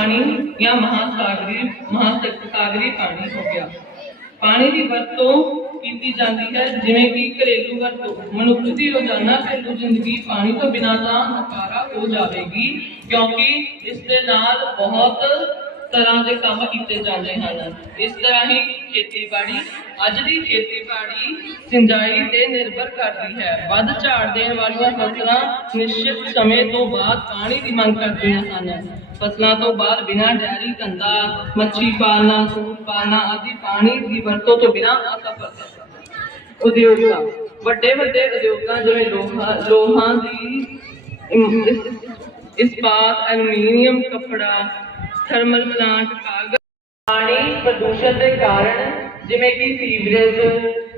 ਪਾਣੀ ਜਾਂ ਮਹਾਸਾਗਰੀ ਮਹਾਸਾਗਰੀ ਪਾਣੀ ਹੋ ਗਿਆ। ਪਾਣੀ ਦੀ ਵਰਤੋਂ ਕੀਤੀ ਜਾਂਦੀ ਹੈ, ਜਿਵੇਂ ਕਿ ਘਰੇਲੂ ਵਰਤੋਂ। ਮਨੁੱਖ ਦੀ ਰੋਜ਼ਾਨਾ ਘਰੇਲੂ ਜ਼ਿੰਦਗੀ ਪਾਣੀ ਤੋਂ ਬਿਨਾਂ ਤਾਂ ਨਕਾਰਾ ਹੋ ਜਾਵੇਗੀ, ਕਿਉਂਕਿ ਇਸ ਦੇ ਨਾਲ ਬਹੁਤ ਤਰ੍ਹਾਂ ਦੇ ਕੰਮ ਕੀਤੇ ਜਾਂਦੇ ਹਨ। ਇਸ ਤਰ੍ਹਾਂ ਹੀ ਖੇਤੀਬਾੜੀ ਅੱਜ ਦੀ ਖੇਤੀਬਾੜੀ ਸਿੰਜਾਈ ਤੇ ਨਿਰਭਰ ਕਰਦੀ ਹੈ। ਵੱਧ ਝਾੜ ਦੇਣ ਵਾਲੀਆਂ ਫਸਲਾਂ ਨਿਸ਼ਚਿਤ ਸਮੇਂ ਤੋਂ ਬਾਅਦ ਪਾਣੀ ਦੀ ਮੰਗ ਕਰਦੀਆਂ ਹਨ। ਫਸਲਾਂ ਤੋਂ ਬਾਅਦ ਬਿਨਾਂ ਡੈਰੀ, ਧੰਦਾ, ਮੱਛੀ ਪਾਲਣਾ ਸੂਰ ਪਾਲਣਾ ਆਦਿ ਪਾਣੀ ਦੀ ਵਰਤੋਂ ਤੋਂ ਬਿਨਾਂ ਅਸਫਲ ਹੈ। ਉਦਯੋਗਾਂ ਵੱਡੇ ਵੱਡੇ ਉਦਯੋਗਾਂ ਜਿਵੇਂ ਲੋਹਾ, ਲੋਹਾਂ ਦੀ, ਇਸ- ਇਸਪਾਤ ਐਲੂਮੀਨੀਅਮ, ਕੱਪੜਾ ਥਰਮਲ ਪਲਾਂਟ, ਕਾਗਜ਼, ਪਾਣੀ ਪ੍ਰਦੂਸ਼ਣ ਦੇ ਕਾਰਨ ਜਿਵੇਂ ਕਿ ਸੀਵਰੇਜ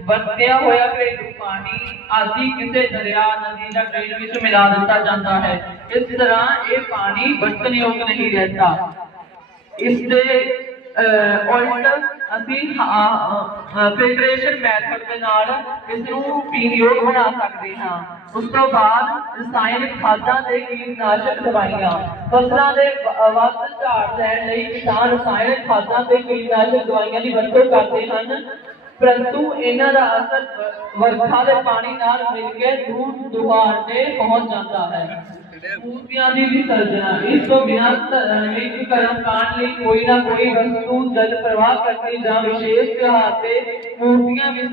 ਵਰਤਿਆ ਹੋਇਆ ਘਰੇਲੂ ਪਾਣੀ ਆਦਿ ਕਿਸੇ ਦਰਿਆ, ਨਦੀ ਜਾਂ ਡਰੇਨ ਵਿੱਚ ਮਿਲਾ ਦਿੱਤਾ ਜਾਂਦਾ ਹੈ। ਇਸ ਤਰ੍ਹਾਂ ਇਹ ਪਾਣੀ ਵਰਤਨਯੋਗ ਨਹੀਂ ਰਹਿੰਦਾ। ਇਸ ਦੇ ਉਲਟ ਅਸੀਂ ਫਿਲਟਰੇਸ਼ਨ ਮੈਥਡ ਦੇ ਨਾਲ ਇਸ ਨੂੰ ਪੀਣ ਬਣਾ ਸਕਦੇ ਹਾਂ। ਉਸ ਤੋਂ ਬਾਅਦ ਰਸਾਇਣਿਕ ਖਾਦਾਂ ਤੇ ਕੀਟਨਾਸ਼ਕ ਦਵਾਈਆਂ, ਫਸਲਾਂ ਦੇ ਵੱਧ ਝਾੜ ਲੈਣ ਲਈ ਕਿਸਾਨ ਰਸਾਇਣਿਕ ਖਾਦਾਂ ਤੇ ਕੀਟਨਾਸ਼ਕ ਦਵਾਈਆਂ ਦੀ ਵਰਤੋਂ ਕਰਦੇ ਹਨ। ਪਰੰਤੂ ਇਹਨਾਂ ਦਾ ਅਸਰ ਵਰਖਾ ਦੇ ਪਾਣੀ ਨਾਲ ਮਿਲ ਕੇ ਦੂਰ ਦੁਹਾਰ ਤੇ ਪਹੁੰਚ ਜਾਂਦਾ ਹੈ। ਮੂਰਤੀਆਂ ਦੀ ਵੀ ਇਸ ਤੋਂ ਬਿਨਾਂ ਧਰਮ ਕਰਮ ਕਾਂਡ ਲਈ ਕੋਈ ਨਾ ਕੋਈ ਵਸਤੂ ਜਲ ਪ੍ਰਵਾਹ ਕਰਨੀ ਜਾਂ ਵਿਸ਼ੇਸ਼ ਤਿਉਹਾਰ ਤੇ ਮੂਰਤੀਆਂ ਵੀ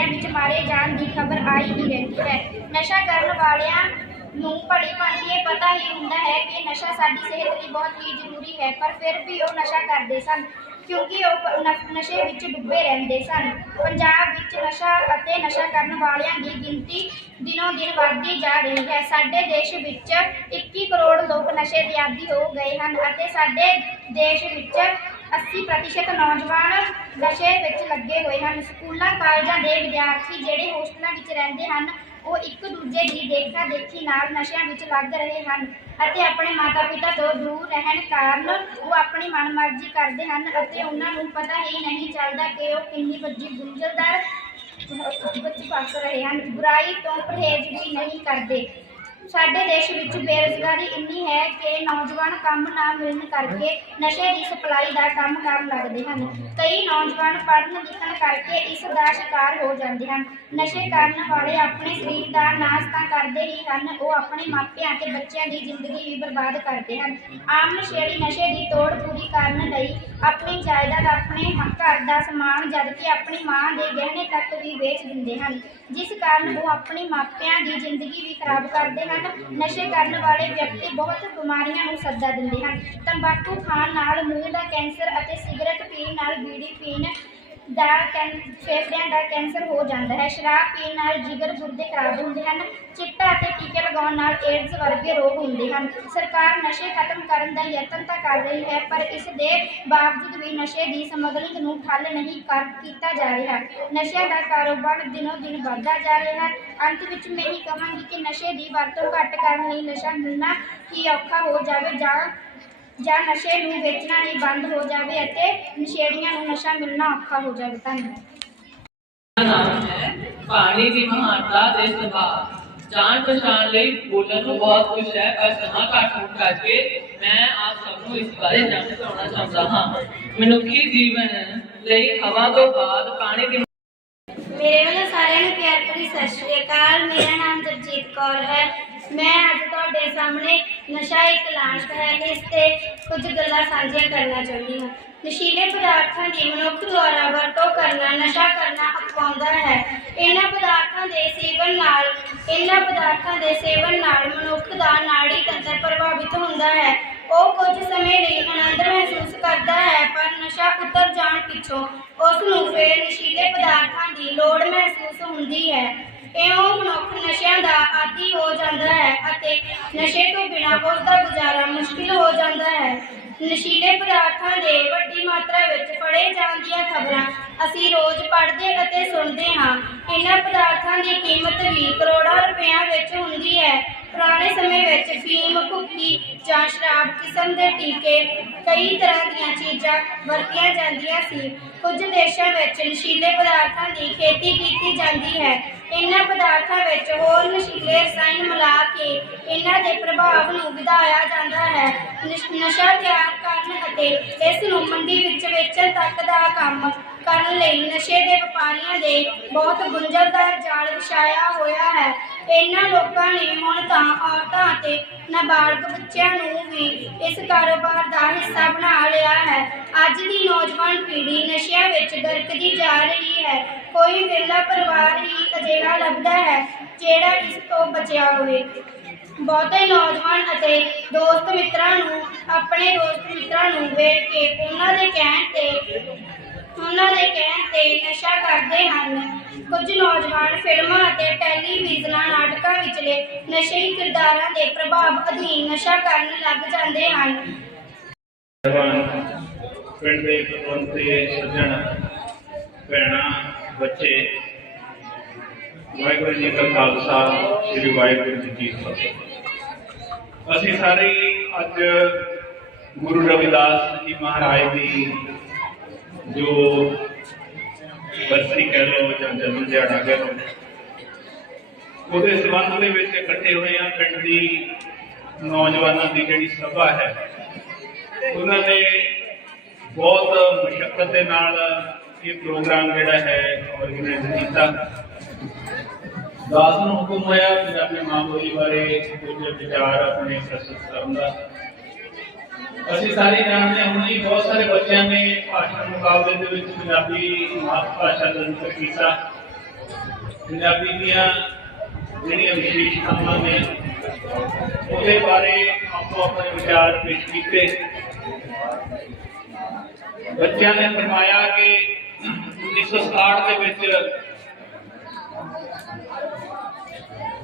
ਸੜਕ ਵਿੱਚ ਮਾਰੇ ਜਾਣ ਦੀ ਖਬਰ ਆਈ ਹੀ ਰਹਿੰਦੀ ਹੈ। ਨਸ਼ਾ ਕਰਨ ਵਾਲਿਆਂ ਨੂੰ ਭਲੀ ਭਾਂਤੀ ਇਹ ਪਤਾ ਹੀ ਹੁੰਦਾ ਹੈ ਕਿ ਨਸ਼ਾ ਸਾਡੀ ਸਿਹਤ ਲਈ ਬਹੁਤ ਹੀ ਜ਼ਰੂਰੀ ਹੈ, ਪਰ ਫਿਰ ਵੀ ਉਹ ਨਸ਼ਾ ਕਰਦੇ ਸਨ, ਕਿਉਂਕਿ ਉਹ ਨਸ਼ੇ ਵਿੱਚ ਡੁੱਬੇ ਰਹਿੰਦੇ ਸਨ। ਪੰਜਾਬ ਵਿੱਚ ਨਸ਼ਾ ਅਤੇ ਨਸ਼ਾ ਕਰਨ ਵਾਲਿਆਂ ਦੀ ਗਿਣਤੀ ਦਿਨੋਂ ਦਿਨ ਵੱਧਦੀ ਜਾ ਰਹੀ ਹੈ। ਸਾਡੇ ਦੇਸ਼ ਵਿੱਚ 21 ਕਰੋੜ ਲੋਕ ਨਸ਼ੇ ਦੇ ਆਦੀ ਹੋ ਗਏ ਹਨ ਅਤੇ ਸਾਡੇ ਦੇਸ਼ ਵਿੱਚ 80% ਨੌਜਵਾਨ ਨਸ਼ੇ ਵਿੱਚ ਲੱਗੇ ਹੋਏ ਹਨ। ਸਕੂਲਾਂ, ਕਾਲਜਾਂ ਦੇ ਵਿਦਿਆਰਥੀ ਜਿਹੜੇ ਹੋਸਟਲਾਂ ਵਿੱਚ ਰਹਿੰਦੇ ਹਨ, ਉਹ ਇੱਕ ਦੂਜੇ ਦੀ ਦੇਖਾ ਦੇਖੀ ਨਾਲ ਨਸ਼ਿਆਂ ਵਿੱਚ ਲੱਗ ਰਹੇ ਹਨ ਅਤੇ ਆਪਣੇ ਮਾਤਾ-ਪਿਤਾ ਤੋਂ ਦੂਰ ਰਹਿਣ ਕਾਰਨ ਉਹ ਆਪਣੀ ਮਨਮਰਜ਼ੀ ਕਰਦੇ ਹਨ ਅਤੇ ਉਹਨਾਂ ਨੂੰ ਪਤਾ ਹੀ ਨਹੀਂ ਚੱਲਦਾ ਕਿ ਉਹ ਕਿੰਨੀ ਵੱਡੀ ਗੁੰਝਲਦਾਰ ਵਿੱਚ ਫਸ ਰਹੇ ਹਨ। ਬੁਰਾਈ ਤੋਂ ਪਰਹੇਜ਼ ਵੀ ਨਹੀਂ ਕਰਦੇ। ਸਾਡੇ ਦੇਸ਼ ਵਿੱਚ ਬੇਰੁਜ਼ਗਾਰੀ ਇੰਨੀ ਹੈ ਕਿ ਨੌਜਵਾਨ ਕੰਮ ਨਾ ਮਿਲਣ ਕਰਕੇ ਨਸ਼ੇ ਦੀ ਸਪਲਾਈ ਦਾ ਕੰਮ ਕਰਨ ਲੱਗਦੇ ਹਨ। ਕਈ ਨੌਜਵਾਨ ਪੜ੍ਹਨ ਲਿਖਣ ਕਰਕੇ ਇਸ ਦਾ ਸ਼ਿਕਾਰ ਹੋ ਜਾਂਦੇ ਹਨ। ਨਸ਼ੇ ਕਰਨ ਵਾਲੇ ਆਪਣੇ ਸਰੀਰ ਦਾ ਨਾਸ਼ ਤਾਂ ਕਰਦੇ ਹੀ ਹਨ, ਉਹ ਆਪਣੇ ਮਾਪਿਆਂ ਅਤੇ ਬੱਚਿਆਂ ਦੀ ਜ਼ਿੰਦਗੀ ਵੀ ਬਰਬਾਦ ਕਰਦੇ ਹਨ। ਆਮ ਨਸ਼ੇੜੀ ਨਸ਼ੇ ਦੀ ਤੋੜ ਪੂਰੀ ਕਰਨ ਲਈ ਆਪਣੀ ਜਾਇਦਾਦ ਆਪਣੇ ਘਰ ਦਾ ਸਮਾਨ ਜਦਕਿ ਆਪਣੀ ਮਾਂ ਦੇ ਗਹਿਣੇ ਤੱਕ ਵੀ ਵੇਚ ਦਿੰਦੇ ਹਨ। ਜਿਸ ਕਾਰਨ ਉਹ ਆਪਣੇ ਮਾਪਿਆਂ ਦੀ ਜ਼ਿੰਦਗੀ ਵੀ ਖਰਾਬ ਕਰਦੇ ਹਨ। ਨਸ਼ੇ ਕਰਨ ਵਾਲੇ ਵਿਅਕਤੀ ਬਹੁਤ ਬਿਮਾਰੀਆਂ ਨੂੰ ਸੱਦਾ ਦਿੰਦੇ ਹਨ। ਤੰਬਾਕੂ ਖਾਣ ਨਾਲ ਮੂੰਹ ਦਾ ਕੈਂਸਰ ਅਤੇ ਸਿਗਰਟ ਪੀਣ ਨਾਲ ਬੀੜੀ ਪੀਣ ਦਾ ਕੈਂ- ਫੇਫੜਿਆਂ ਦਾ ਕੈਂਸਰ ਹੋ ਜਾਂਦਾ ਹੈ। ਸ਼ਰਾਬ ਪੀਣ ਨਾਲ ਜਿਗਰ ਗੁਰਦੇ ਖਰਾਬ ਹੁੰਦੇ ਹਨ, ਚਿੱਟਾ ਅਤੇ ਟੀਕੇ ਲਗਾਉਣ ਨਾਲ ਏਡਜ਼ ਵਰਗੇ ਰੋਗ ਹੁੰਦੇ ਹਨ। ਸਰਕਾਰ ਨਸ਼ੇ ਖਤਮ ਕਰਨ ਦਾ ਯਤਨ ਤਾਂ ਕਰ ਰਹੀ ਹੈ, ਪਰ ਇਸ ਦੇ ਬਾਵਜੂਦ ਵੀ ਨਸ਼ੇ ਦੀ ਸਮਗਲਿੰਗ ਨੂੰ ਠੱਲ ਨਹੀਂ ਕਰ ਕੀਤਾ ਜਾ ਰਿਹਾ। ਨਸ਼ਿਆਂ ਦਾ ਕਾਰੋਬਾਰ ਦਿਨੋ ਦਿਨ ਵੱਧਦਾ ਜਾ ਰਿਹਾ ਹੈ। ਅੰਤ ਵਿੱਚ ਮੈਂ ਇਹੀ ਕਹਾਂਗੀ ਕਿ ਨਸ਼ੇ ਦੀ ਵਰਤੋਂ ਘੱਟ ਕਰਨ ਲਈ ਨਸ਼ਾ ਮਿਲਣਾ ਹੀ ਔਖਾ ਹੋ ਜਾਵੇ ਜਾਂ ਜਾਂ ਨਸ਼ੇ ਨੂੰ ਵੇਚਣਾ ਹੀ ਬੰਦ ਹੋ ਜਾਵੇ ਅਤੇ ਨਸ਼ੇੜੀਆਂ ਨੂੰ ਨਸ਼ਾ ਮਿਲਣਾ ਔਖਾ ਹੋ ਜਾਵੇ ਧੰਨਵਾਦ। ਦਾ ਨਾਮ ਹੈ ਪਾਣੀ ਦੀ ਮਹਾਨਤਾ ਦੇ ਸੁਭਾਅ। ਜਾਣ ਪਛਾਣ ਲਈ ਬੋਲਣ ਨੂੰ ਬਹੁਤ ਕੁਝ ਹੈ ਪਰ ਸਮਾਂ ਘੱਟ ਹੋਣ ਕਰਕੇ ਮੈਂ ਆਪ ਸਭ ਨੂੰ ਇਸ ਬਾਰੇ ਜਾਣੂ ਕਰਾਉਣਾ ਚਾਹੁੰਦਾ ਹਾਂ। ਮਨੁੱਖੀ ਜੀਵਨ ਲਈ ਹਵਾ ਤੋਂ ਬਾਅਦ ਪਾਣੀ ਦੀ ਮੇਰੇ ਵੱਲੋਂ ਸਾਰਿਆਂ ਨੂੰ ਪਿਆਰ ਭਰੀ ਸਤਿ ਸ਼੍ਰੀ ਅਕਾਲ। ਮੇਰਾ ਨਾਮ ਜਗਜੀਤ ਕੌਰ ਹੈ। ਮੈਂ ਅੱਜ ਤੁਹਾਡੇ ਸਾਹਮਣੇ ਨਸ਼ਾ ਇੱਕ ਲਾਂਛ ਹੈ, ਇਸ ਤੇ ਕੁਝ ਗੱਲਾਂ ਸਾਂਝੀਆਂ ਕਰਨਾ ਚਾਹੁੰਦੀ ਹਾਂ। ਨਸ਼ੀਲੇ ਪਦਾਰਥਾਂ ਦੀ ਮਨੁੱਖ ਦੁਆਰਾ ਵਰਤੋਂ ਕਰਨਾ, ਨਸ਼ਾ ਕਰਨਾ ਅਪਾਉਂਦਾ ਹੈ। ਇਹਨਾਂ ਪਦਾਰਥਾਂ ਦੇ ਸੇਵਨ ਨਾਲ, ਇਹਨਾਂ ਪਦਾਰਥਾਂ ਦੇ ਸੇਵਨ ਨਾਲ ਮਨੁੱਖ ਦਾ ਨਾੜੀ ਤੰਤਰ ਪ੍ਰਭਾਵਿਤ ਹੁੰਦਾ ਹੈ। ਉਹ ਕੁਝ ਸਮੇਂ ਲਈ ਆਨੰਦ ਮਹਿਸੂਸ ਕਰਦਾ ਹੈ, ਪਰ ਨਸ਼ਾ ਉਤਰ ਜਾਣ ਪਿੱਛੋਂ ਉਸ ਨੂੰ ਫਿਰ ਨਸ਼ੀਲੇ ਪਦਾਰਥਾਂ ਦੀ ਲੋੜ ਮਹਿਸੂਸ ਹੁੰਦੀ ਹੈ। ਇਉਂ ਮਨੁੱਖ ਨਸ਼ਿਆਂ ਦਾ ਆਦੀ ਹੋ ਜਾਂਦਾ ਹੈ ਅਤੇ ਨਸ਼ੇ ਤੋਂ ਬਿਨਾਂ ਉਸ ਦਾ ਗੁਜ਼ਾਰਾ ਮੁਸ਼ਕਿਲ ਹੋ ਜਾਂਦਾ ਹੈ। ਨਸ਼ੀਲੇ ਪਦਾਰਥਾਂ ਦੇ ਵੱਡੀ ਮਾਤਰਾ ਵਿੱਚ ਫੜੇ ਜਾਣ ਦੀਆਂ ਖਬਰਾਂ ਅਸੀਂ ਰੋਜ਼ ਪੜ੍ਹਦੇ ਅਤੇ ਸੁਣਦੇ ਹਾਂ। ਇਹਨਾਂ ਪਦਾਰਥਾਂ ਦੀ ਕੀਮਤ ਵੀ ਕਰੋੜਾਂ ਰੁਪਇਆਂ ਵਿੱਚ ਹੁੰਦੀ ਹੈ। ਪੁਰਾਣੇ ਸਮੇਂ ਵਿੱਚ ਫੀਮ ਭੁੱਕੀ ਜਾਂ ਸ਼ਰਾਬ ਕਿਸਮ ਦੇ ਟੀਕੇ ਕਈ ਤਰ੍ਹਾਂ ਦੀਆਂ ਚੀਜ਼ਾਂ ਵਰਤੀਆਂ ਜਾਂਦੀਆਂ ਸੀ। ਕੁਝ ਦੇਸ਼ਾਂ ਵਿੱਚ ਨਸ਼ੀਲੇ ਪਦਾਰਥਾਂ ਦੀ ਖੇਤੀ ਕੀਤੀ ਜਾਂਦੀ ਹੈ। ਇਹਨਾਂ ਪਦਾਰਥਾਂ ਵਿੱਚ ਹੋਰ ਨਸ਼ੀਲੇ ਰਸਾਇਣ ਮਿਲਾ ਕੇ ਇਹਨਾਂ ਦੇ ਪ੍ਰਭਾਵ ਨੂੰ ਵਧਾਇਆ ਜਾਂਦਾ ਹੈ। ਨਸ਼ਾ ਤਿਆਰ ਕਰਨ ਅਤੇ ਇਸ ਨੂੰ ਮੰਡੀ ਵਿੱਚ ਵੇਚਣ ਤੱਕ ਦਾ ਕੰਮ ਕਰਨ ਲਈ ਨਸ਼ੇ ਦੇ ਵਪਾਰੀਆਂ ਦੇ ਬਹੁਤ ਗੁੰਝਲਦਾਰ ਜਾਲ ਵਿਛਾਇਆ ਹੋਇਆ ਹੈ। ਇਹਨਾਂ ਲੋਕਾਂ ਨੇ ਹੁਣ ਤਾਂ ਔਰਤਾਂ ਅਤੇ ਨਾਬਾਲਗ ਬੱਚਿਆਂ ਨੂੰ ਵੀ ਇਸ ਕਾਰੋਬਾਰ ਦਾ ਹਿੱਸਾ ਬਣਾ ਲਿਆ ਹੈ। ਅੱਜ ਦੀ ਨੌਜਵਾਨ ਪੀੜ੍ਹੀ ਨਸ਼ਿਆਂ ਵਿੱਚ ਗਰਕਦੀ ਜਾ ਰਹੀ ਹੈ। ਕੋਈ ਵਿਹਲਾ ਪਰਿਵਾਰ ਹੀ ਅਜਿਹਾ ਲੱਭਦਾ ਹੈ ਜਿਹੜਾ ਇਸ ਤੋਂ ਬਚਿਆ ਹੋਵੇ। ਬਹੁਤੇ ਨੌਜਵਾਨ ਅਤੇ ਦੋਸਤ ਮਿੱਤਰਾਂ ਨੂੰ, ਆਪਣੇ ਦੋਸਤ ਮਿੱਤਰਾਂ ਨੂੰ ਵੇਖ ਕੇ ਉਹਨਾਂ ਦੇ ਕਹਿਣ ਤੇ ਉਹਨਾਂ ਦੇ ਕਹਿਣ ਤੇ ਨਸ਼ਾ ਕਰਦੇ ਹਨ। ਕੁਝ ਨੌਜਵਾਨ ਫਿਲਮਾਂ ਅਤੇ ਟੈਲੀਵਿਜ਼ਨਾਂ ਨਾਟਕਾਂ ਵਿਚਲੇ ਨਸ਼ਈ ਕਿਰਦਾਰਾਂ ਦੇ ਪ੍ਰਭਾਵ ਅਧੀਨ ਨਸ਼ਾ ਕਰਨ ਲੱਗ ਜਾਂਦੇ ਹਨ। ਪਿੰਡ ਦੇ ਪਤਵੰਤੇ ਸੱਜਣ, ਭੈਣਾਂ, ਬੱਚੇ, ਵਾਹਿਗੁਰੂ ਜੀ ਕਾ ਖਾਲਸਾ, ਸ੍ਰੀ ਵਾਹਿਗੁਰੂ ਜੀ ਕੀ ਫਤਿਹ। ਅਸੀਂ ਸਾਰੇ ਅੱਜ ਗੁਰੂ ਰਵਿਦਾਸ ਜੀ ਮਹਾਰਾਜ ਦੀ ਜੋ ਬਰਸੀ ਕਹਿ ਲਓ ਜਾਂ ਜਨਮ ਦਿਹਾੜਾ ਕਹਿ ਲਓ, ਉਹਦੇ ਸੰਬੰਧ ਦੇ ਵਿੱਚ ਇਕੱਠੇ ਹੋਏ ਆ ਪਿੰਡ ਦੀ ਨੌਜਵਾਨਾਂ ਦੀ ਜਿਹੜੀ ਸਭਾ ਹੈ, ਉਹਨਾਂ ਨੇ ਬਹੁਤ ਮੁਸ਼ਕਲ ਦੇ ਨਾਲ ਇਹ ਪ੍ਰੋਗਰਾਮ ਜਿਹੜਾ ਹੈ ਆਰਗੇਨਾਈਜ਼ ਕੀਤਾ। ਦਾਸ ਨੂੰ ਹੁਕਮ ਹੋਇਆ ਪੰਜਾਬੀ ਮਾਂ ਬੋਲੀ ਬਾਰੇ ਕੁਝ ਵਿਚਾਰ ਆਪਣੇ ਪ੍ਰਸਤੁਤ ਕਰਨ ਦਾ। ਅਸੀਂ ਸਾਰੇ ਜਾਣਦੇ ਹਾਂ, ਹੁਣ ਹੀ ਬਹੁਤ ਸਾਰੇ ਬੱਚਿਆਂ ਨੇ ਭਾਸ਼ਾ ਮੁਕਾਬਲੇ ਦੇ ਵਿੱਚ ਪੰਜਾਬੀ ਮਾਤ ਭਾਸ਼ਾ ਦਾ ਜ਼ਿਕਰ ਕੀਤਾ। ਪੰਜਾਬੀ ਦੀਆਂ ਜਿਹੜੀਆਂ ਵਿਸ਼ੇਸ਼ਤਾਵਾਂ ਨੇ, ਉਹਦੇ ਬਾਰੇ ਆਪੋ ਆਪਣੇ ਵਿਚਾਰ ਪੇਸ਼ ਕੀਤੇ। ਬੱਚਿਆਂ ਨੇ ਫਰਮਾਇਆ ਕਿ 1967 ਦੇ ਵਿੱਚ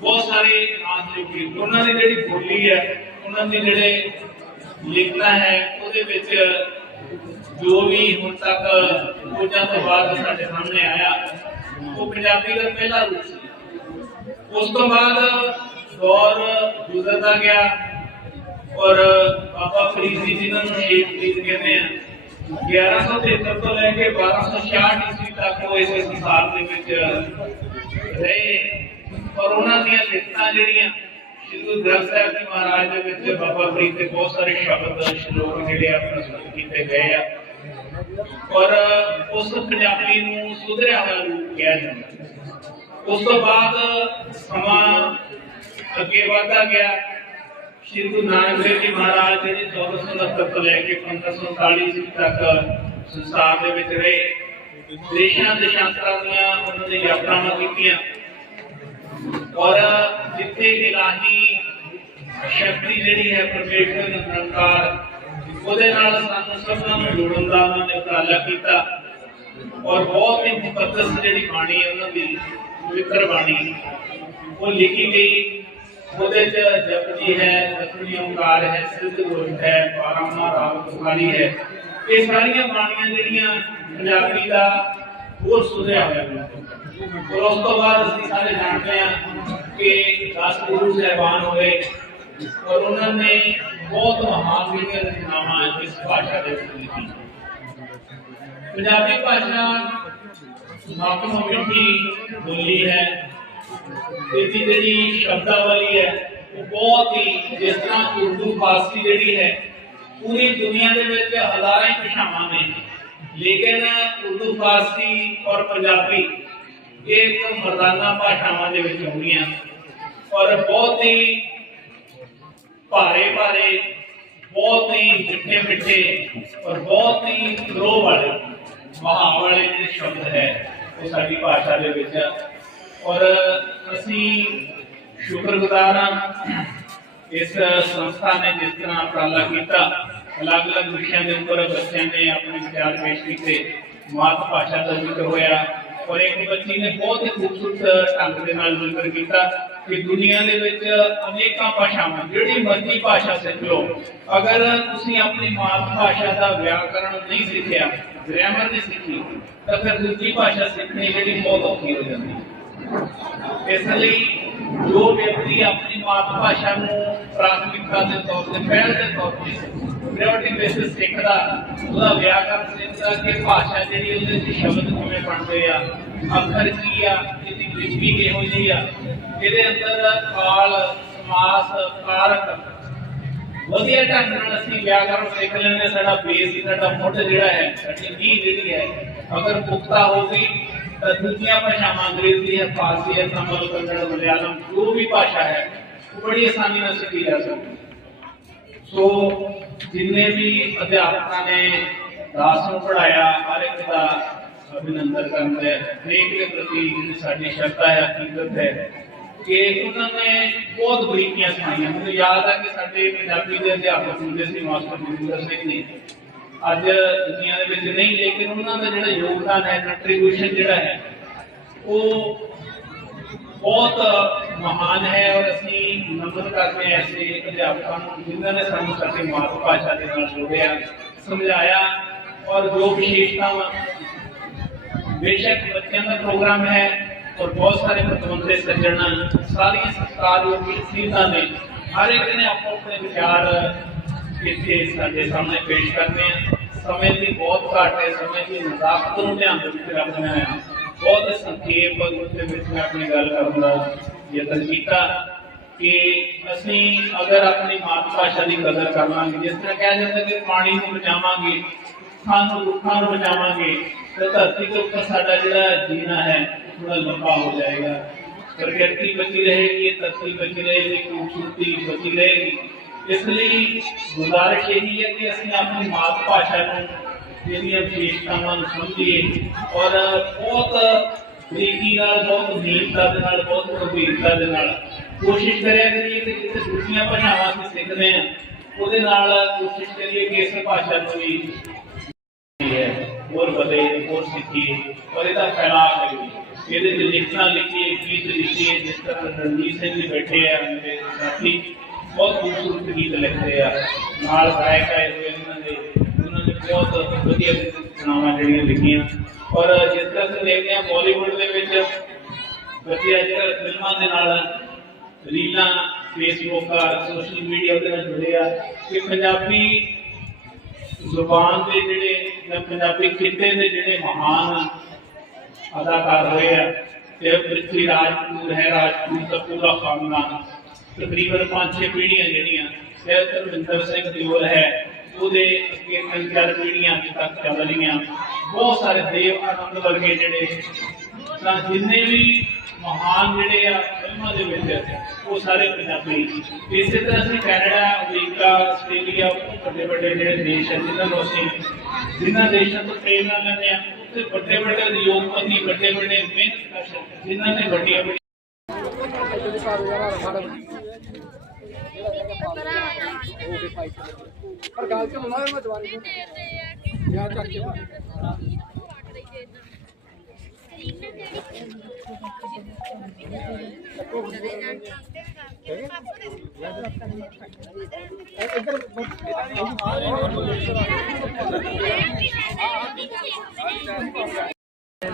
ਬਹੁਤ ਸਾਰੇ ਨਾਚ ਉਹਨਾਂ ਦੀ ਜਿਹੜੀ ਬੋਲੀ ਹੈ, ਉਹਨਾਂ ਦੇ ਜਿਹੜੇ ਲਿਖਣਾ ਹੈ, ਉਹਦੇ ਵਿੱਚ ਜੋ ਵੀ ਹੁਣ ਤੱਕ ਖੋਜਾਂ ਤੋਂ ਬਾਅਦ ਸਾਡੇ ਸਾਹਮਣੇ ਆਇਆ, ਉਹ ਪੰਜਾਬੀ ਦਾ ਪਹਿਲਾ ਰੂਪ ਸੀ। ਉਸ ਤੋਂ ਬਾਅਦ ਦੌਰ ਗੁਜ਼ਰਦਾ ਗਿਆ ਔਰ ਬਾਬਾ ਫਰੀਦ ਜੀ ਜਿਨ੍ਹਾਂ ਨੂੰ ਸ਼ੇਖ ਫਰੀਦ ਕਹਿੰਦੇ ਆ 1173 ਤੋਂ ਲੈ ਕੇ 1266 ਈਸਵੀ ਤੱਕ ਉਹ ਇਸ ਸੰਸਾਰ ਦੇ ਵਿੱਚ ਰਹੇ। ਔਰ ਉਹਨਾਂ ਦੀਆਂ ਲਿਖਤਾਂ ਜਿਹੜੀਆਂ ਸ਼੍ਰੀ ਗੁਰੂ ਗ੍ਰੰਥ ਸਾਹਿਬ ਜੀ ਮਹਾਰਾਜ ਦੇ ਵਿੱਚ ਬਾਬਾ ਫਰੀਦ ਦੇ ਬਹੁਤ ਸਾਰੇ ਸ਼ਬਦ ਸ਼ਲੋਕ ਜਿਹੜੇ ਆ ਪ੍ਰਸਤੁਤ ਕੀਤੇ ਗਏ ਆ। ਔਰ ਉਸ ਪੰਜਾਬੀ ਨੂੰ ਸੁਧਰਿਆ ਹੋਇਆ ਰੂਪ ਕਿਹਾ ਜਾਂਦਾ। ਉਸ ਤੋਂ ਬਾਅਦ ਸਮਾਂ ਅੱਗੇ ਵਧਦਾ ਗਿਆ। ਸ਼੍ਰੀ ਗੁਰੂ ਨਾਨਕ ਦੇਵ ਜੀ ਮਹਾਰਾਜ ਜੀ ਨੇ 1469 ਤੋਂ ਲੈ ਕੇ 1540 ਈਸਵੀ ਤੱਕ ਸੰਸਾਰ ਦੇ ਵਿੱਚ ਰਹੇ। ਦੇਸ਼ਾਂ ਦੇਸ਼ਾਂਤਰਾਂ ਦੀਆਂ ਉਹਨਾਂ ਨੇ ਯਾਤਰਾਵਾਂ ਕੀਤੀਆਂ। ਔਰ ਜਿੱਥੇ ਇਲਾਹੀ ਸ਼ਕਤੀ ਜਿਹੜੀ ਹੈ ਪਰਮੇਸ਼ਰ ਦਾ ਨਿਰੰਕਾਰ, ਉਹਦੇ ਨਾਲ ਸਾਨੂੰ ਸਭਨਾਂ ਨੂੰ ਜੋੜਨ ਦਾ ਉਹਨਾਂ ਨੇ ਉਪਰਾਲਾ ਕੀਤਾ। ਔਰ ਬਹੁਤ ਹੀ ਮੁਕੱਦਸ ਜਿਹੜੀ ਬਾਣੀ ਹੈ, ਉਹਨਾਂ ਦੀ ਪਵਿੱਤਰ ਬਾਣੀ, ਉਹ ਲਿਖੀ ਗਈ। ਉਹਦੇ ਚ ਜਪਜੀ ਹੈ ਦਸਵੀਂ ਓੰਕਾਰ ਹੈ, ਸਿੱਧ ਗੁਰੂ ਹੈ ਪਾਰਾਮਾ ਰਾਗ ਤੁਕਾਰੀ ਹੈ। ਇਹ ਸਾਰੀਆਂ ਬਾਣੀਆਂ ਜਿਹੜੀਆਂ ਪੰਜਾਬੀ ਦਾ ਹੋਰ ਸੁਧਿਆ ਹੋਇਆ। ਹੈ ਔਰ ਉਸ ਤੋਂ ਬਾਅਦ ਅਸੀਂ ਸਾਰੇ ਜਾਣਦੇ ਹਾਂ ਕਿ ਦਸ ਗੁਰੂ ਸਾਹਿਬਾਨ ਹੋਏ ਔਰ ਉਹਨਾਂ ਨੇ ਬਹੁਤ ਮਹਾਨ ਜਿਹੜੀਆਂ ਰਚਨਾਵਾਂ ਇਸ ਭਾਸ਼ਾ ਦੇ ਵਿੱਚ ਲਿਖੀਆਂ ਪੰਜਾਬੀ ਭਾਸ਼ਾ ਮਾਤਮ ਮਿੱਠੀ ਬੋਲੀ ਹੈ ਇਹਦੀ ਜਿਹੜੀ ਸ਼ਬਦਾਵਲੀ ਹੈ ਉਹ ਬਹੁਤ ਹੀ ਜਿਸ ਤਰ੍ਹਾਂ ਉਰਦੂ ਫਾਰਸੀ ਜਿਹੜੀ ਹੈ ਪੂਰੀ ਦੁਨੀਆ ਦੇ ਵਿੱਚ ਹਜ਼ਾਰਾਂ ਹੀ ਭਾਸ਼ਾਵਾਂ ਨੇ ਲੇਕਿਨ ਉਰਦੂ ਫਾਰਸੀ ਔਰ ਪੰਜਾਬੀ ਇਹ ਇੱਕ ਮਰਦਾਨਾ ਭਾਸ਼ਾਵਾਂ ਦੇ ਵਿੱਚ ਆਉਂਦੀਆਂ ਔਰ ਬਹੁਤ ਹੀ ਭਾਰੇ ਭਾਰੇ, ਬਹੁਤ ਹੀ ਮਿੱਠੇ ਮਿੱਠੇ ਔਰ ਬਹੁਤ ਹੀ ਗਰੋ ਵਾਲੇ ਵਹਾਅ ਵਾਲੇ ਜਿਹੜੇ ਸ਼ਬਦ ਹੈ, ਉਹ ਸਾਡੀ ਭਾਸ਼ਾ ਦੇ ਵਿੱਚ ਔਰ ਅਸੀਂ ਸ਼ੁਕਰਗੁਜ਼ਾਰ ਹਾਂ ਇਸ ਸੰਸਥਾ ਨੇ ਜਿਸ ਤਰ੍ਹਾਂ ਉਪਰਾਲਾ ਕੀਤਾ, ਅਲੱਗ-ਅਲੱਗ ਵਿਸ਼ਿਆਂ ਦੇ ਉੱਪਰ ਬੱਚਿਆਂ ਨੇ ਆਪਣੇ ਵਿਚਾਰ ਪੇਸ਼ ਕੀਤੇ, ਮਾਤ ਭਾਸ਼ਾ ਦਾ ਜ਼ਿਕਰ ਹੋਇਆ। ਔਰ ਇੱਕ ਬੱਚੀ ਨੇ ਬਹੁਤ ਹੀ ਖੂਬਸੂਰਤ ਢੰਗ ਦੇ ਨਾਲ ਜ਼ਿਕਰ ਕੀਤਾ ਕਿ ਦੁਨੀਆ ਦੇ ਵਿੱਚ ਅਨੇਕਾਂ ਭਾਸ਼ਾਵਾਂ, ਜਿਹੜੀ ਮਰਜ਼ੀ ਭਾਸ਼ਾ ਸਿੱਖ ਲਓ। ਅਗਰ ਤੁਸੀਂ ਆਪਣੀ ਮਾਤ ਭਾਸ਼ਾ ਦਾ ਵਿਆਕਰਣ ਨਹੀਂ ਸਿੱਖਿਆ ਗ੍ਰਾਮਰ ਨਹੀਂ ਸਿੱਖੀ, ਤਾਂ ਫਿਰ ਦੂਜੀ ਭਾਸ਼ਾ ਸਿੱਖਣੀ ਜਿਹੜੀ ਬਹੁਤ ਔਖੀ ਹੋ ਜਾਂਦੀ ਹੈ। ਇਸ ਲਈ ਜੋ ਵਿਅਕਤੀ ਆਪਣੀ ਮਾਤ ਭਾਸ਼ਾ ਨੂੰ ਪ੍ਰਾਥਮਿਕਤਾ ਦੇ ਤੌਰ ਤੇ ਪਹਿਲ ਦੇ ਤੌਰ ਤੇ ਪ੍ਰਾਇੋਰਟੀ ਬੇਸਿਸ ਸਿੱਖਦਾ ਉਹਦਾ ਵਿਆਕਰਨ ਸਿੱਖਦਾ ਕਿ ਭਾਸ਼ਾ ਜਿਹੜੀ ਉਹਦੇ ਵਿੱਚ ਸ਼ਬਦ ਕਿਵੇਂ ਬਣਦੇ ਆ, ਅੱਖਰ ਕੀ ਆ, ਇਹਦੀ ਲਿਪੀ ਕਿਹੋ ਜਿਹੀ ਆ, ਇਹਦੇ ਅੰਦਰ ਕਾਲ, ਸਮਾਸ, ਕਾਰਕ। ਵਧੀਆ ਢੰਗ ਨਾਲ ਅਸੀਂ ਵਿਆਕਰਨ ਸਿੱਖ ਲੈਂਦੇ ਸਾਡਾ ਬੇਸ ਸਾਡਾ ਮੁੱਢ ਜਿਹੜਾ ਹੈ, ਸਾਡੀ ਨੀਂਹ ਜਿਹੜੀ ਹੈ, ਅਗਰ ਪੁਖਤਾ ਹੋ ਗਈ ਤਾਂ ਦੂਜੀਆਂ ਭਾਸ਼ਾਵਾਂ, ਅੰਗਰੇਜ਼ੀ ਹੈ, ਫਾਰਸੀ ਹੈ, ਤਮਿਲ, ਕੰਨੜ, ਮਲਿਆਲਮ, ਜੋ ਵੀ ਭਾਸ਼ਾ ਹੈ, ਉਹ ਬੜੀ ਆਸਾਨੀ ਨਾਲ ਸਿੱਖੀ ਜਾ ਸਕਦੀ ਹੈ। ਸੋ ਜਿੰਨੇ ਵੀ ਅਧਿਆਪਕਾਂ ਨੇ ਦਾਸ ਨੂੰ ਪੜਾਇਆ ਹਰ ਇੱਕ ਦਾ ਅਭਿਨੰਦਨ ਕਰਦਾ ਹਾਂ। ਹਰੇਕ ਦੇ ਪ੍ਰਤੀ ਸਾਡੀ ਸ਼ਰਧਾ ਹੈ ਹਕੀਕਤ ਹੈ ਕਿ ਉਹਨਾਂ ਨੇ ਬਹੁਤ ਬਰੀਕੀਆਂ ਸਿਖਾਈਆਂ। ਮੈਨੂੰ ਯਾਦ ਆ ਕਿ ਸਾਡੇ ਪੰਜਾਬੀ ਦੇ ਅਧਿਆਪਕ ਹੁੰਦੇ ਸੀ, ਮਾਸਟਰ ਗੁਰਿੰਦਰ ਸਿੰਘ ਨੇ ਅੱਜ ਦੁਨੀਆ ਦੇ ਵਿੱਚ ਨਹੀਂ, ਲੇਕਿਨ ਉਹਨਾਂ ਦਾ ਜਿਹੜਾ ਯੋਗਦਾਨ ਹੈ ਕੰਟਰੀਬਿਊਸ਼ਨ ਜਿਹੜਾ ਹੈ, ਉਹ ਬਹੁਤ ਮਹਾਨ ਹੈ ਔਰ ਅਸੀਂ ਨਮਨ ਕਰਦੇ ਹਾਂ ਐਸੇ ਅਧਿਆਪਕਾਂ ਨੂੰ, ਜਿਨ੍ਹਾਂ ਨੇ ਸਾਨੂੰ ਸਾਡੀ ਮਾਤ ਭਾਸ਼ਾ ਦੇ ਨਾਲ ਜੋੜਿਆ, ਸਮਝਾਇਆ ਔਰ ਜੋ ਵਿਸ਼ੇਸ਼ਤਾਵਾਂ, ਬੇਸ਼ੱਕ ਬੱਚਿਆਂ ਦਾ ਪ੍ਰੋਗਰਾਮ ਹੈ ਔਰ ਬਹੁਤ ਸਾਰੇ ਪਤਵੰਤੇ ਸੱਜਣ ਸਾਰੀਆਂ ਸਤਿਕਾਰਯੋਗ ਸ਼ਖਸੀਅਤਾਂ ਨੇ। ਹਰ ਇੱਕ ਨੇ ਆਪੋ ਆਪਣੇ ਵਿਚਾਰ ਇੱਥੇ ਸਾਡੇ ਸਾਹਮਣੇ ਪੇਸ਼ ਕਰਨੇ ਆ। ਸਮੇਂ ਦੀ ਬਹੁਤ ਘੱਟ ਹੈ, ਸਮੇਂ ਦੀ ਨਜ਼ਾਕਤ ਨੂੰ ਧਿਆਨ ਦੇ ਵਿੱਚ ਰੱਖਣਾ ਹੈ। ਬਹੁਤ ਸੰਖੇਪ ਦੇ ਵਿੱਚ ਮੈਂ ਆਪਣੀ ਗੱਲ ਕਰੂੰਗਾ। ਕਰਨ ਦਾ ਯਤਨ ਕੀਤਾ ਕਿ ਅਸੀਂ ਅਗਰ ਆਪਣੀ ਮਾਤ ਭਾਸ਼ਾ ਦੀ ਕਦਰ ਕਰਾਂਗੇ ਜਿਸ ਤਰ੍ਹਾਂ ਕਿਹਾ ਜਾਂਦਾ ਕਿ ਪਾਣੀ ਨੂੰ ਬਚਾਵਾਂਗੇ ਸਾਨੂੰ ਰੁੱਖਾਂ ਨੂੰ ਬਚਾਵਾਂਗੇ ਤੇ ਧਰਤੀ ਦੇ ਉੱਪਰ ਸਾਡਾ ਜਿਹੜਾ ਜੀਣਾ ਹੈ ਥੋੜਾ ਲੰਬਾ ਹੋ ਜਾਏਗਾ ਪ੍ਰਕਿਰਤੀ ਬਚੀ ਰਹੇਗੀ ਧਰਤੀ ਬਚੀ ਰਹੇਗੀ ਖੂਬਸੂਰਤੀ ਬਚੀ ਰਹੇਗੀ ਇਸ ਲਈ ਗੁਜ਼ਾਰਿਸ਼ ਇਹੀ ਹੈ ਕਿ ਅਸੀਂ ਆਪਣੀ ਮਾਤ ਭਾਸ਼ਾ ਨੂੰ ਜਿਹੜੀਆਂ ਵਿਸ਼ੇਸ਼ਤਾਵਾਂ ਨੂੰ ਸਮਝੀਏ ਔਰ ਬਹੁਤ ਬਰੀਕੀ ਨਾਲ, ਬਹੁਤ ਨੀਮਤਾ ਦੇ ਨਾਲ, ਬਹੁਤ ਗੰਭੀਰਤਾ ਦੇ ਨਾਲ। ਕੋਸ਼ਿਸ਼ ਕਰਿਆ ਕਰੀਏ ਕਿ ਜਿੱਥੇ ਦੂਜੀਆਂ ਭਾਸ਼ਾਵਾਂ ਅਸੀਂ ਸਿੱਖਦੇ ਹਾਂ, ਉਹਦੇ ਨਾਲ ਕੋਸ਼ਿਸ਼ ਕਰੀਏ ਕਿ ਇਸ ਭਾਸ਼ਾ ਨੂੰ ਵੀ ਹੈ, ਹੋਰ ਵਧੇ ਹੋਰ ਸਿੱਖੀਏ ਔਰ ਇਹਦਾ ਫੈਲਾਅ ਕਰੀਏ। ਇਹਦੇ ਚ ਲਿਖਤਾਂ ਲਿਖੀਏ, ਗੀਤ ਲਿਖੀਏ, ਜਿਸ ਤਰ੍ਹਾਂ ਰਣਜੀਤ ਸਿੰਘ ਜੀ ਬੈਠੇ ਆ, ਮੇਰੇ ਸਾਥੀ, ਬਹੁਤ ਖੂਬਸੂਰਤ ਗੀਤ ਲਿਖਦੇ ਆ। ਨਾਲ ਗਾਇਕ ਆਏ ਹੋਏ ਉਹਨਾਂ ਦੇ, ਉਹਨਾਂ ਨੇ ਬਹੁਤ ਵਧੀਆ ਸੁਣਾਵਾਂ ਜਿਹੜੀਆਂ ਲਿਖੀਆਂ। ਔਰ ਜਿਸ ਤਰ੍ਹਾਂ ਅਸੀਂ ਦੇਖਦੇ ਹਾਂ ਬਾਲੀਵੁੱਡ ਦੇ ਵਿੱਚ ਬੱਚੇ ਅੱਜ ਕੱਲ੍ਹ ਫਿਲਮਾਂ ਦੇ ਨਾਲ ਰੀਲਾਂ ਫੇਸਬੁੱਕ ਸੋਸ਼ਲ ਮੀਡੀਆ ਦੇ ਜੁੜੇ ਆ। ਕਿ ਪੰਜਾਬੀ ਜ਼ੁਬਾਨ ਦੇ ਜਿਹੜੇ ਜਾਂ ਪੰਜਾਬੀ ਖਿੱਤੇ ਦੇ ਜਿਹੜੇ ਮਹਾਨ ਅਦਾਕਾਰ ਹੋਏ ਆ ਤੇ ਪ੍ਰਿਥਵੀ ਰਾਜਪੂਤ ਹੈ ਰਾਜਪੂਤ ਦਾ ਪੂਰਾ ਖਾਨਦਾਨ। ਤਕਰੀਬਨ 5-6 ਪੀੜ੍ਹੀਆਂ ਜਿਹੜੀਆਂ ਤੇ ਧਰਮਿੰਦਰ ਸਿੰਘ ਦਿਓਲ ਹੈ। ਉਹਦੇ ਅੱਗੇ ਚਾਰ ਪੀੜ੍ਹੀਆਂ ਅੱਜ ਤੱਕ ਚੱਲ ਰਹੀਆਂ। ਬਹੁਤ ਸਾਰੇ ਦੇਵ ਆਨੰਦ ਵਰਗੇ ਜਿਹੜੇ, ਤਾਂ ਜਿੰਨੇ ਵੀ ਮਹਾਨ ਜਿਹੜੇ ਆ, ਫਿਲਮਾਂ ਦੇ ਵਿੱਚ, ਉਹ ਸਾਰੇ ਪੰਜਾਬੀ। ਇਸੇ ਤਰ੍ਹਾਂ ਅਸੀਂ ਕੈਨੇਡਾ, ਅਮਰੀਕਾ, ਆਸਟ੍ਰੇਲੀਆ ਵੱਡੇ ਵੱਡੇ ਜਿਹੜੇ ਦੇਸ਼ ਹਨ ਜਿਨ੍ਹਾਂ ਨੂੰ ਅਸੀਂ, ਜਿਨ੍ਹਾਂ ਦੇਸ਼ਾਂ ਤੋਂ ਪ੍ਰੇਰਨਾ ਲੈਂਦੇ ਆ, ਉੱਥੇ ਵੱਡੇ ਵੱਡੇ ਉਦਯੋਗਪਤੀ ਵੱਡੇ ਵੱਡੇ ਮਿਹਨਤ ਜਿਨ੍ਹਾਂ ਨੇ ਵੱਡੀਆਂ ਵੱਡੀਆਂ ਪਰ ਗੱਲ ਤੇ ਹੋਣਾ ਮੈਂ ਜਵਾਨੀ ਯਾਰ ਚੱਕ ਕੇ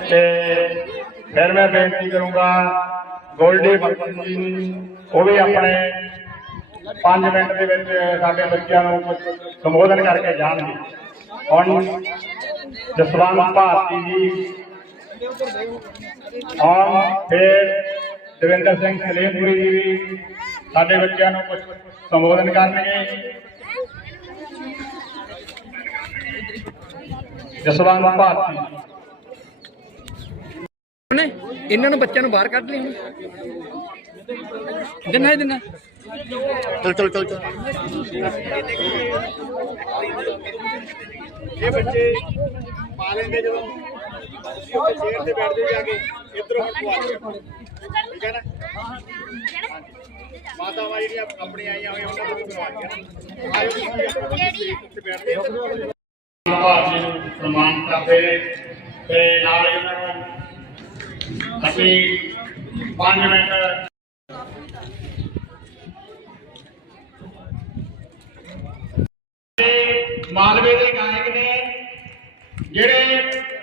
ਤੇ ਫਿਰ ਮੈਂ ਬੇਨਤੀ ਕਰੂੰਗਾ ਗੋਲਡੀ ਬਰਤਨ ਜੀ ਨੂੰ, ਉਹ ਵੀ ਆਪਣੇ 5 ਮਿੰਟ ਦੇ ਵਿੱਚ ਸਾਡੇ ਬੱਚਿਆਂ ਨੂੰ ਕੁਝ ਸੰਬੋਧਨ ਕਰਕੇ ਜਾਣਗੇ। ਹੁਣ ਜਸਵੰਤ ਭਾਰਤੀ ਜੀ, ਹੁਣ ਫਿਰ ਦਵਿੰਦਰ ਸਿੰਘ ਸਲੇਮਪੁਰੀ ਜੀ ਵੀ ਸਾਡੇ ਬੱਚਿਆਂ ਨੂੰ ਕੁਝ ਸੰਬੋਧਨ ਕਰਨਗੇ। ਜਸਵੰਤ ਭਾਰਤੀ ਉਹਨੇ ਇਹਨਾਂ ਨੂੰ ਬੱਚਿਆਂ ਨੂੰ ਬਾਹਰ ਕੱਢ ਲਈ ਹੁਣ ਦਿਨਾ ਹੀ ਚਲ ਚਲ ਚਲ ਚਲ ਇਹ ਬੱਚੇ ਪਾ ਲੈਂਦੇ ਜਦੋਂ ਤੁਸੀਂ ਉੱਥੇ ਚੇਅਰ ਤੇ ਬੈਠਦੇ ਜਾ ਕੇ ਇਧਰੋਂ ਹਟ ਪਾ ਲਿਓ ਠੀਕ ਹੈ ਨਾ? ਮਾਤਾਵਾਂ ਜਿਹੜੀਆਂ ਆਪਣੀ ਆਈਆਂ ਹੋਈਆਂ ਉਹਨਾਂ ਨੂੰ ਕਰਵਾ ਕੇ ਆਇਓ ਤੁਸੀਂ ਬੈਠਦੇ ਨੂੰ ਸਨਮਾਨ ਕਰਦੇ ਨੇ ਤੇ ਨਾਲ ਹੀ ਉਹਨਾਂ ਨੂੰ ਅਸੀਂ 5 ਮਿੰਟ ਮਾਲਵੇ ਦੇ ਗਾਇਕ ਨੇ ਜਿਹੜੇ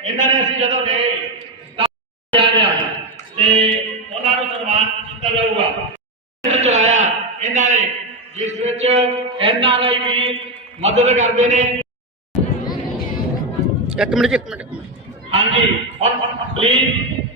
ਇਹਨਾਂ ਨੇ ਅਸੀਂ ਜਦੋਂ ਗਏ ਤਾਂ ਜਾ ਰਿਹਾ ਤੇ ਉਹਨਾਂ ਨੂੰ ਸਨਮਾਨ ਕੀਤਾ ਜਾਊਗਾ। ਚਲਾਇਆ ਇਹਨਾਂ ਨੇ ਜਿਸ ਵਿੱਚ ਇਹਨਾਂ ਲਈ ਵੀ ਮਦਦ ਕਰਦੇ ਨੇ। ਇੱਕ ਮਿੰਟ ਇੱਕ ਮਿੰਟ ਹਾਂਜੀ ਹੁਣ ਪਲੀਜ਼